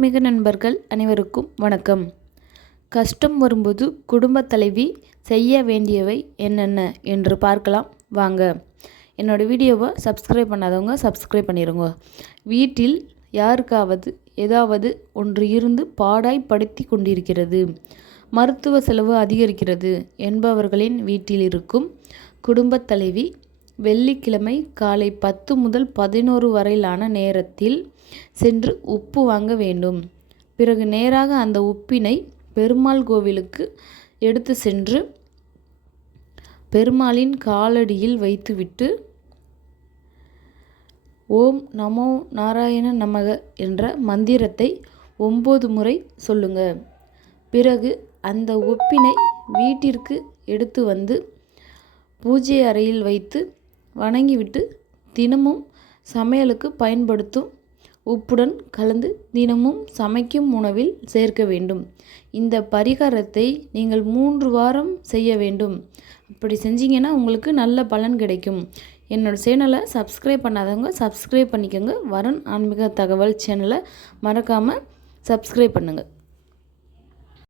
மிக நண்பர்கள் அனைவருக்கும் வணக்கம். கஷ்டம் வரும்போது குடும்பத் தலைவி செய்ய வேண்டியவை என்னென்ன என்று பார்க்கலாம். வாங்க. என்னோடய வீடியோவை சப்ஸ்கிரைப் பண்ணாதவங்க சப்ஸ்கிரைப் பண்ணிடுங்க வீட்டில் யாருக்காவது ஏதாவது ஒன்று இருந்து பாடாய்ப்படுத்தி கொண்டிருக்கிறது மருத்துவ செலவு அதிகரிக்கிறது என்பவர்களின் வீட்டில் இருக்கும் குடும்பத் தலைவி வெள்ளிக்கிழமை காலை பத்து முதல் பதினோரு வரையிலான நேரத்தில் சென்று உப்பு வாங்க வேண்டும். பிறகு நேராக அந்த உப்பினை பெருமாள் கோவிலுக்கு எடுத்து சென்று பெருமாளின் காலடியில் வைத்துவிட்டு ஓம் நமோ நாராயண நமக என்ற மந்திரத்தை ஒம்பது முறை சொல்லுங்க. பிறகு அந்த உப்பினை வீட்டிற்கு எடுத்து வந்து பூஜை அறையில் வைத்து வணங்கிவிட்டு தினமும் சமையலுக்கு பயன்படுத்தும் உப்புடன் கலந்து தினமும் சமைக்கும் உணவில் சேர்க்க வேண்டும். இந்த பரிகாரத்தை நீங்கள் மூன்று வாரம் செய்ய வேண்டும். அப்படி செஞ்சீங்கன்னா உங்களுக்கு நல்ல பலன் கிடைக்கும். என்னோடய சேனலை சப்ஸ்கிரைப் பண்ணாதவங்க சப்ஸ்கிரைப் பண்ணிக்கோங்க. வரன் ஆன்மீக தகவல் சேனலை மறக்காமல் சப்ஸ்கிரைப் பண்ணுங்கள்